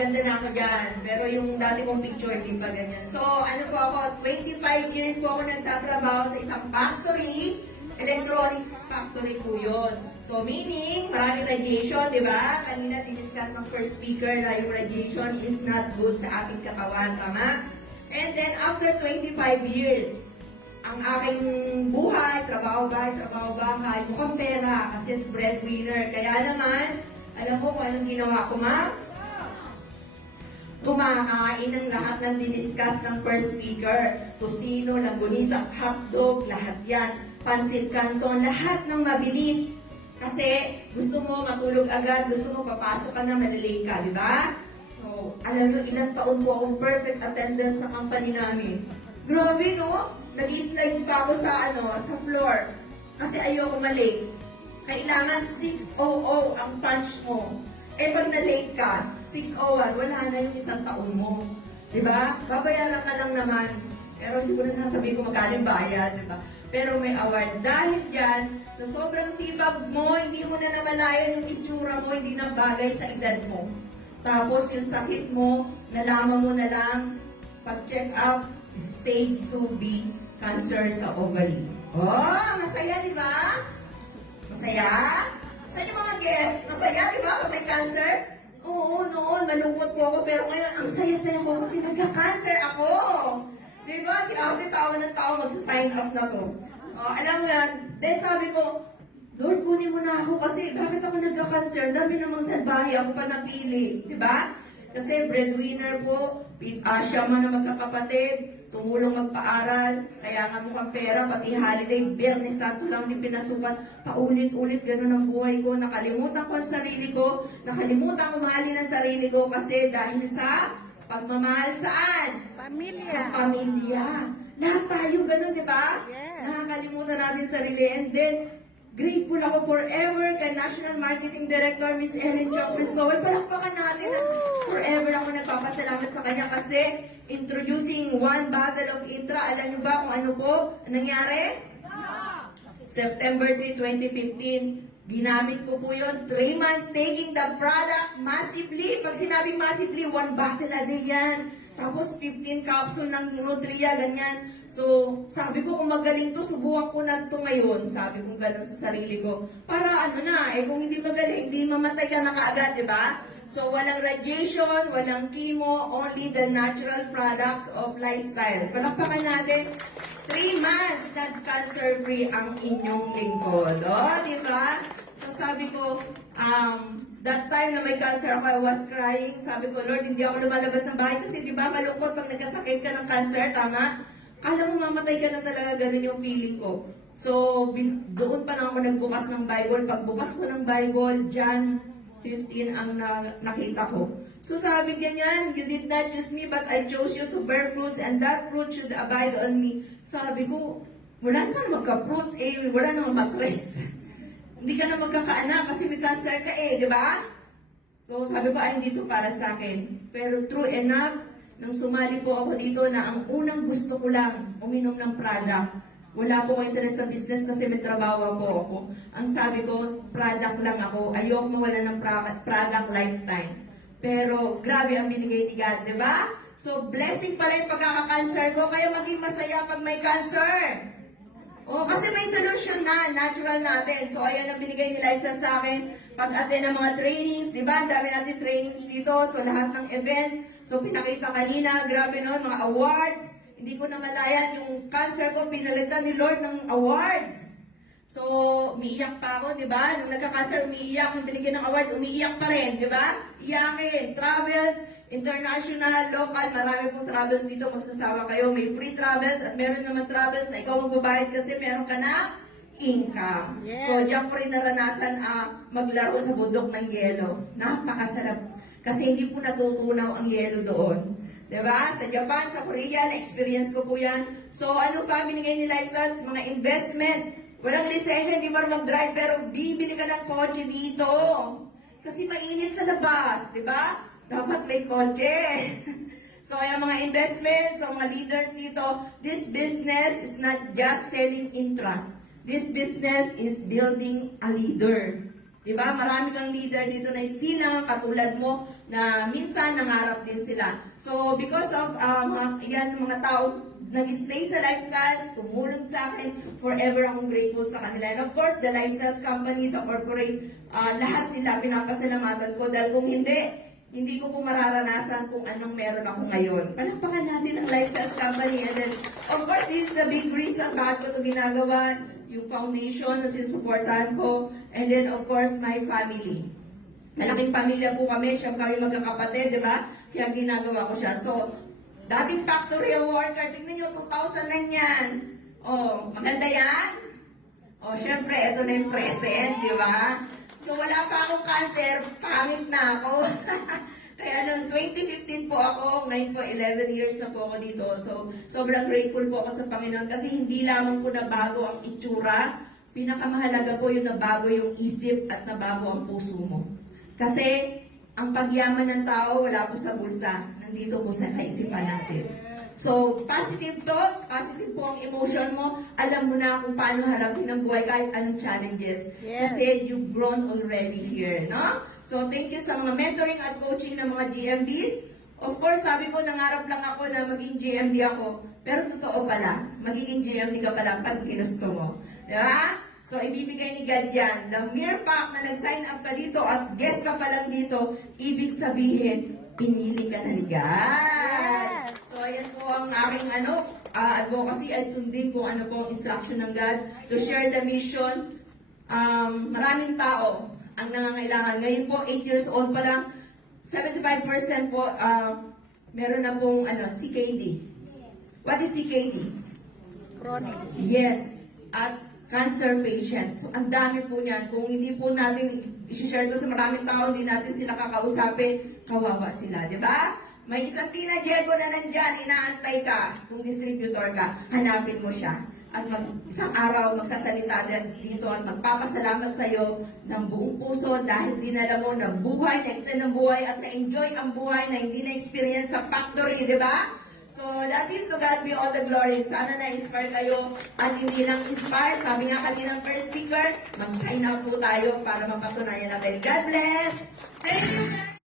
maganda na ako dyan. Pero yung dati kong picture, hindi pa ganyan. So, ano po ako, 25 years po ako nagtatrabaho sa isang factory. Electronics factory po yun. So, meaning, maraming radiation, di ba? Kanina, diniscuss ng first speaker na yung radiation is not good sa ating katawan, tama? And then, after 25 years, ang aking buhay, trabaho-bahay, mukhang pera, kasi breadwinner. Kaya naman, alam mo kung anong ginawa ko, ma'am? Kumakain ng lahat ng diniscuss ng first speaker. Tosino, langgonisa, hotdog, lahat yan. Pansit Canton, lahat ng mabilis. Kasi gusto mo matulog agad, gusto mo papasok ka na, malilate ka, di ba? So, alam nyo, ilang taon po akong perfect attendance sa company namin. Grabe, no? Nag-slides pa ako sa, sa floor. Kasi ayoko malate. Kailangan 6:00 ang punch mo. Eh, pag na-late ka, 6:01, wala na yung isang taon mo. Diba? Babayaran ka lang naman. Pero hindi ko na sasabihin kung magkano bayad, diba? Pero may award. Dahil dyan, sa sobrang sipag mo, hindi mo na namalayan yung itsura mo, hindi na bagay sa edad mo. Tapos yung sakit mo, nalaman mo na lang, pag-check up, stage 2B, cancer sa ovary. Oh, masaya, di ba? Masaya? Saan yung mga guests? Masaya, di ba? Kung may cancer? Oo, noon, malungkot po ako. Pero ngayon, ang saya-saya ko kasi nagka-cancer ako. Di ba? Si ate tawa ng tao, magsa-sign up na to. Alam mo yan, dahil sabi ko, Lord, kunin mo na ako kasi bakit ako nagka-cancer? Dami namang salbahe, ako pa napili. Di ba? Kasi breadwinner po, siya man na magkakapatid, tumulong magpaaral, kaya nga mukhang pera, pati holiday, Biyernes Santo lang din pinasukan, paulit-ulit ganun ang buhay ko, nakalimutan ko ang sarili ko, nakalimutan ko mahalin ang sarili ko kasi dahil sa pagmamahal saan? Pamilya. Sa pamilya. Lahat tayo ganun, di ba? Yeah. Nakakalimutan natin sarili. And then, grateful ako forever kay National Marketing Director, Miss Ellen Jo Cristobal. Palakpakan natin. Forever ako nagpapasalamat sa kanya kasi introducing one bottle of Intra. Alam niyo ba kung ano po ang nangyari? September 3, 2015. Ginamit ko po yun. 3 months taking the product massively. Pag sinabing massively, 1 bottle a day yan. Tapos 15 capsule ng Nutria, ganyan. So, sabi ko kung magaling to, subukan ko na to ngayon. Sabi ko gano'n sa sarili ko. Para kung hindi magaling, hindi mamatay ka na kaagad, di ba? So, walang radiation, walang chemo, only the natural products of lifestyles. Palakpakan natin. 3 months, cancer-free ang inyong lingkod. Di ba? So, sabi ko, that time na may cancer ako, I was crying. Sabi ko, Lord, hindi ako lumalabas ng bahay kasi di ba malungkot pag nagkasakit ka ng cancer, tama? Kala mo mamatay ka na talaga, ganun yung feeling ko. So, doon pa lang ako nagbukas ng Bible. Pagbukas ko ng Bible, John 15 ang nakita ko. So sabi ganyan, you did not choose me, but I chose you to bear fruits, and that fruit should abide on me. Sabi ko, wala naman magka-fruits, wala naman mag-rest. Hindi ka na magkakaanak kasi may cancer ka di ba? So sabi ko, hindi to para sa akin. Pero true enough, nang sumali po ako dito na ang unang gusto ko lang, uminom ng product. Wala po ko interest sa business kasi may trabaho po ako. Ang sabi ko, product lang ako. Ayoko mawala ng product lifetime. Pero grabe ang binigay ni God, di ba? So blessing pala yung pagkaka-cancer ko, kaya maging masaya pag may cancer. Kasi may solution na, natural natin. So, ayan ang binigay ni Liza sa akin. Pag-attend ng mga trainings, di ba? Dami natin trainings dito. So, lahat ng events. So, pinakita kanina, grabe noon, mga awards. Hindi ko na malayan yung cancer ko, pinalitan ni Lord ng award. So, umiiyak pa ako, di ba? Nung nagka-cancer, umiiyak. Nung binigyan ng award, umiiyak pa rin, di ba? Iyakin, travels, international, local, marami pong travels dito, magsasawa kayo. May free travels at meron naman travels na ikaw magbabayad kasi meron ka na income. Yeah. So, diyan ko rin naranasan maglaro sa bundok ng yelo. Napakasarap. Kasi hindi po natutunaw ang yelo doon. Diba? Sa Japan, sa Korea, na-experience ko po yan. So, ano pa binigay ni Liza? Mga investment. Walang lisensya, hindi mo mag-drive, pero bibili ka ng kotse dito. Kasi mainit sa labas, di ba? Dapat may kotse. So, yung mga investments, so mga leaders dito, this business is not just selling Intra. This business is building a leader. Diba? Marami kang leader dito na silang katulad mo na minsan nangarap din sila. So, because of mga tao nag-stay sa Lifestyles, tumulong sa akin, forever akong grateful sa kanila. And of course, the Lifestyles company, the corporate, lahat sila pinapasalamatan ko dahil kung hindi ko po mararanasan kung anong meron ako ngayon. Palakpakan natin ang Lifestyles company. And then, of course, this is the big reason bakit ko ito ginagawa. Yung foundation na sinusuportahan ko, and then of course, my family. Malaking pamilya po kami, siya kami magkakapatid, di ba? Kaya ginagawa ko siya. So, dating factory worker, tingnan nyo, 2000 na yan. Oh, maganda yan? Oh, syempre, ito na yung present, di ba? So, wala pa akong cancer, pangit na ako. Kaya noong 2015 po ako, ngayon po 11 years na po ako dito. So, sobrang grateful po ako sa Panginoon kasi hindi lamang po nabago ang itsura, pinakamahalaga po yung nabago yung isip at nabago ang puso mo. Kasi ang pagyaman ng tao wala po sa bulsa, nandito po sa kaisipan natin. So, positive thoughts, positive po ang emotion mo, alam mo na kung paano harapin ang buhay kahit anong challenges. Yes. Kasi you've grown already here, no? So, thank you sa mga mentoring at coaching ng mga GMDs. Of course, sabi ko, nangarap lang ako na maging GMD ako. Pero totoo pala, magiging GMD ka pala pag ginusto mo. Di ba? So, ibibigay ni God yan. The mere fact na nag-sign up ka dito at guest ka pa lang dito, ibig sabihin, pinili ka na ni God. So, ayan po ang aking advocacy ay sundin kung ano po ang instruction ng God to share the mission. Maraming tao ang nangangailangan. Ngayon po, 8 years old pa lang, 75% po, meron na pong CKD. What is CKD? Chronic. Yes, at cancer patient. So, ang dami po niyan. Kung hindi po natin i-share to sa maraming tao, hindi natin sila kakausapin, kawawa sila, di ba? May isang Tina Diego na nandyan, inaantay ka. Kung distributor ka, hanapin mo siya. At isang araw, magsasalita dito at magpapasalamat sa iyo ng buong puso dahil dinala mo ng buhay, na-extend ng buhay at na-enjoy ang buhay na hindi na-experience sa factory, di ba? So, that is to God be all the glory. Sana na-inspire kayo at hindi lang inspire. Sabi nga kanina ng first speaker, mag-sign up po tayo para mapatunayan natin. God bless! Thank you.